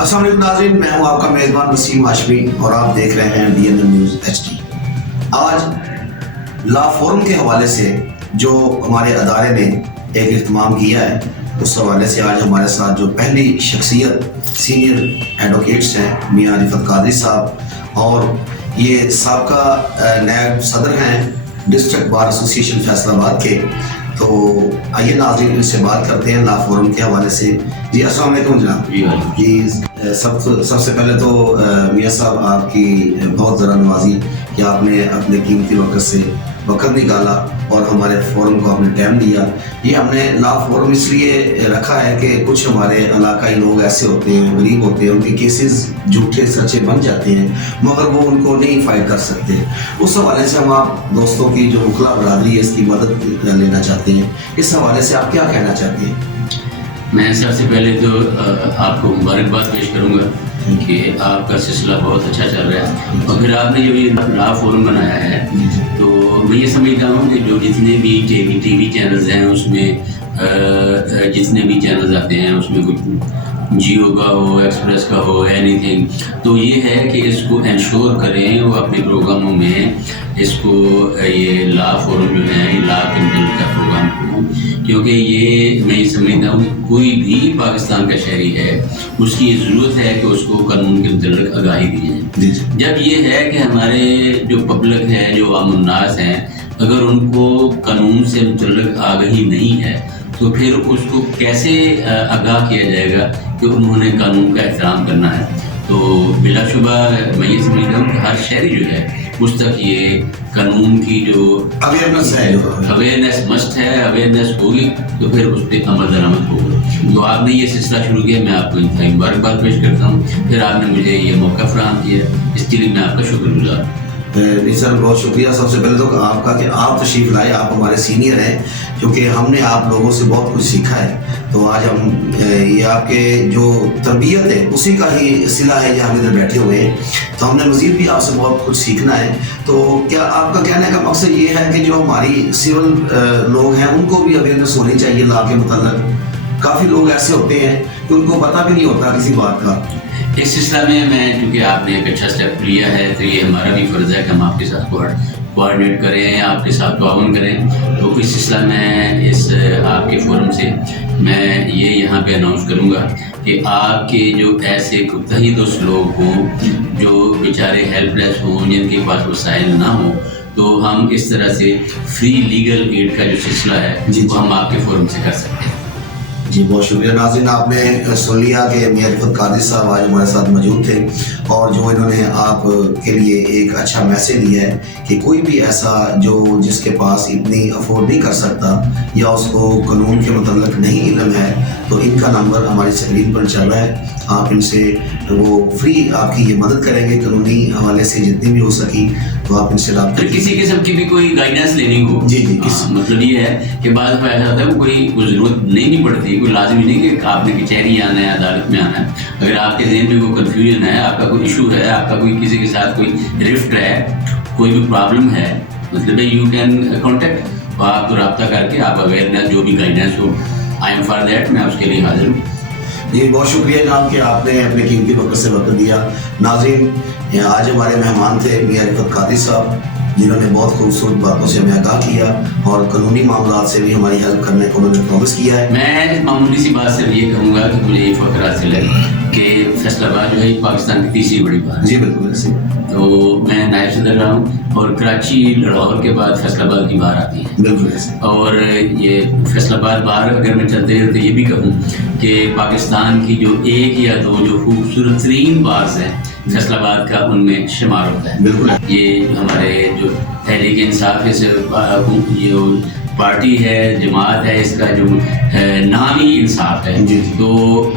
السلام علیکم ناظرین، میں ہوں آپ کا میزبان وسیم ہاشمی اور آپ دیکھ رہے ہیں DNN نیوز HD۔ آج لا فورم کے حوالے سے جو ہمارے ادارے نے ایک اہتمام کیا ہے، اس حوالے سے آج ہمارے ساتھ جو پہلی شخصیت سینئر ایڈوکیٹس ہیں میاں رفعت قادری صاحب، اور یہ سابقہ نائب صدر ہیں ڈسٹرکٹ بار ایسوسیشن فیصل آباد کے۔ تو آئیے ناظرین ان سے بات کرتے ہیں لا فورم کے حوالے سے۔ جی السلام علیکم جناب۔ جی سب سے پہلے تو میاں صاحب آپ کی بہت ذرا نوازی کہ آپ نے اپنے قیمتی وقت سے وقت نکالا اور ہمارے فورم کو آپ نے ٹائم دیا۔ یہ ہم نے لا فورم اس لیے رکھا ہے کہ کچھ ہمارے علاقائی لوگ ایسے ہوتے ہیں، غریب ہوتے ہیں، ان کے کیسز جھوٹے سچے بن جاتے ہیں مگر وہ ان کو نہیں فائٹ کر سکتے۔ اس حوالے سے ہم آپ دوستوں کی جو وکلا برادری ہے اس کی مدد لینا چاہتے ہیں۔ اس حوالے سے آپ کیا کہنا چاہتے ہیں؟ میں سب سے پہلے تو آپ کو مبارکباد پیش کروں گا کہ آپ کا سلسلہ بہت اچھا چل رہا ہے، اور پھر آپ نے جو یہ لا فورم بنایا ہے تو میں یہ سمجھتا ہوں کہ جو جتنے بھی ٹی وی چینلز ہیں اس میں جتنے بھی چینلز آتے ہیں اس میں کچھ جیو کا ہو، ایکسپریس کا ہو، اینی تھنگ، تو یہ ہے کہ اس کو انشور کریں وہ اپنے پروگراموں میں اس کو یہ لا فورم جو ہے لا کے متعلق کا پروگرام ہو، کیونکہ یہ میں یہ سمجھتا ہوں کہ کوئی بھی پاکستان کا شہری ہے اس کی ضرورت ہے کہ اس کو قانون کے متعلق آگاہی دی جائے۔ جب یہ ہے کہ ہمارے جو پبلک ہے، جو عام الناس ہیں، اگر ان کو قانون سے متعلق آگاہی نہیں ہے تو پھر اس کو کیسے آگاہ کیا جائے گا کہ انہوں نے قانون کا احترام کرنا ہے؟ تو بلا شبہ میں یہ سمجھتا ہوں کہ ہر شہری جو ہے اس تک یہ قانون کی جو اویئرنیس مسٹ ہے، اویئرنیس ہوگی تو پھر اس پہ عمل درآمد ہوگا۔ تو آپ نے یہ سلسلہ شروع کیا، میں آپ کو انتہائی مبارکباد پیش کرتا ہوں، پھر آپ نے مجھے یہ موقع فراہم کیا، اس کے لیے میں آپ کا شکر گزار ہوں۔ جی سر، بہت شکریہ سب سے پہلے تو آپ کا کہ آپ تشریف لائے، آپ ہمارے سینئر ہیں، کیونکہ ہم نے آپ لوگوں سے بہت کچھ سیکھا ہے۔ تو آج ہم یہ آپ کے جو تربیت ہے اسی کا ہی صلہ ہے، جہاں ہم ادھر بیٹھے ہوئے ہیں، تو ہم نے مزید بھی آپ سے بہت کچھ سیکھنا ہے۔ تو کیا آپ کا کہنے کا مقصد یہ ہے کہ جو ہماری سول لوگ ہیں ان کو بھی اویئرنیس ہونی چاہیے لا کے متعلق؟ کافی لوگ ایسے ہوتے ہیں کہ ان کو پتہ بھی نہیں ہوتا کسی بات کا۔ اس سلسلہ میں چونکہ آپ نے ایک اچھا اسٹیپ لیا ہے تو یہ ہمارا بھی فرض ہے کہ ہم آپ کے ساتھ کوآرڈینیٹ کریں، آپ کے ساتھ تعاون کریں۔ تو اس سلسلہ میں اس آپ کے فورم سے میں یہ یہاں پہ اناؤنس کروں گا کہ آپ کے جو ایسے متحد لوگ ہوں جو بیچارے ہیلپ لیس ہوں، جن کے پاس وسائل نہ ہوں، تو ہم اس طرح سے فری لیگل ایڈ کا جو سلسلہ ہے وہ ہم آپ کے فورم سے کر سکتے ہیں۔ جی بہت شکریہ ناظرین، آپ نے سن لیا کہ میاں رفعت قادری صاحب آج ہمارے ساتھ موجود تھے، اور جو انہوں نے آپ کے لیے ایک اچھا میسج دیا ہے کہ کوئی بھی ایسا جو جس کے پاس اتنی افورڈ نہیں کر سکتا یا اس کو قانون کے متعلق نہیں علم ہے، تو ان کا نمبر ہماری اسکرین پر چل رہا ہے، آپ ان سے وہ فری آپ کی یہ مدد کریں گے قانونی حوالے سے جتنی بھی ہو سکی، تو آپ ان سے رابطہ کسی قسم کی بھی کوئی گائیڈنس لینی ہو۔ جی مطلب یہ ہے کہ بعض دفعہ ایسا ہوتا ہے کوئی ضرورت نہیں پڑتی، کوئی لازمی نہیں کہ آپ نے کچہری آنا ہے، عدالت میں آنا ہے۔ اگر آپ کے ذہن میں کوئی کنفیوژن ہے، آپ کا کوئی ایشو ہے، آپ کا کوئی کسی کے ساتھ کوئی رفٹ ہے، کوئی بھی پرابلم ہے، مطلب یو کین کانٹیکٹ، آپ رابطہ کر کے آپ اویئرنیس جو بھی guidance who, I am for that, میں اس کے لیے حاضر ہوں۔ جی بہت شکریہ جناب کہ آپ نے اپنے قیمتی وقت سے وقت دیا۔ ناظرین، آج ہمارے مہمان تھے میاں رفعت قادری صاحب، جنہوں نے بہت خوبصورت باتوں سے ہمیں آگاہ کیا اور قانونی معاملات سے بھی ہماری ہیلپ کرنے کو انہوں نے پرومس کیا ہے۔ میں اس معمولی سی بات سے یہ کہوں گا کہ مجھے یہ فخر حاصل ہے کہ فیصل آباد جو ہے پاکستان کی تیسری بڑی بات ہے۔ جی بالکل ایسے، تو میں نائب صدر رہا ہوں، اور کراچی لاہور کے بعد فیصل آباد کی باہر آتی ہے، بالکل ایسے، اور یہ فیصل آباد باہر اگر میں چلتے ہیں تو یہ بھی کہوں کہ پاکستان کی جو ایک یا دو جو خوبصورت ترین بارز ہیں فیصل آباد کا ان میں شمار ہوتا ہے۔ بالکل یہ ہمارے جو تحریک انصاف سے یہ پارٹی ہے، جماعت ہے، اس کا جو نام ہی انصاف ہے۔ تو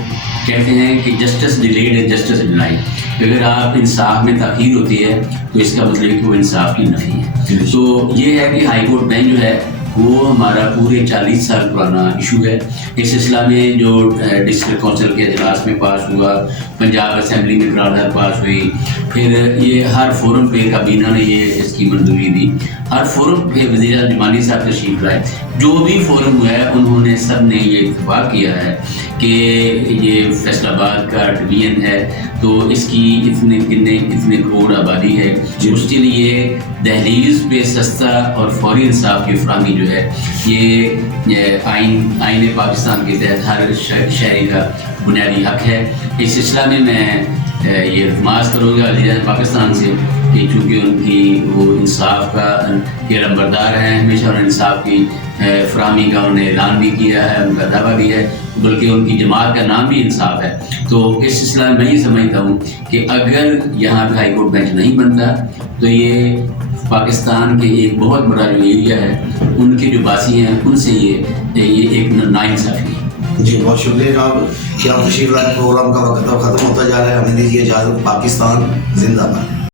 کہتے ہیں کہ جسٹس ڈیلیڈ ہے جسٹس ڈینائڈ، اگر آپ انصاف میں تاخیر ہوتی ہے تو اس کا مطلب ہے کہ وہ انصاف کی نفی ہے۔ تو یہ ہے کہ ہائی کورٹ بینچ جو ہے وہ ہمارا پورے 40 سال پرانا ایشو ہے۔ اس سلسلہ میں جو ڈسٹرکٹ کونسل کے اجلاس میں پاس ہوا، پنجاب اسمبلی میں قرارداد پاس ہوئی، پھر یہ ہر فورم پہ کابینہ نے یہ اس کی منظوری دی۔ ہر فورم پہ وزیر اعظم جمالی صاحب تشریف لائے. جو بھی فورم ہوا ہے انہوں نے سب نے یہ اتفاق کیا ہے کہ یہ فیصل آباد کا ڈویژن ہے تو اس کی اتنے کروڑ آبادی ہے, اس کے لیے دہلیز پہ سستا اور فوری انصاف کی فراہمی جو ہے یہ آئین پاکستان کے تحت ہر شہری کا بنیادی حق ہے. اس سلسلہ میں یہ التماس کروں گا وزیر اعظم پاکستان سے کہ چونکہ ان کی وہ انصاف کا کے لمبردار ہیں, ہمیشہ انہوں نے انصاف کی فراہمی کا انہوں نے اعلان بھی کیا ہے, ان کا دعویٰ بھی ہے, بلکہ ان کی جماعت کا نام بھی انصاف ہے. تو اس سلسلہ میں یہ سمجھتا ہوں کہ اگر یہاں پہ ہائی کورٹ بینچ نہیں بنتا تو یہ پاکستان کے ایک بہت بڑا جو ایریا ہے ان کے جو باسی ہیں ان سے یہ ایک ناانصافی ہے. جی بہت شکریہ جناب کہ آپ تشریف لائے. پروگرام کا وقت اب ختم ہوتا جا رہا ہے, ہمیں دیجیے اجازت. پاکستان زندہ باد.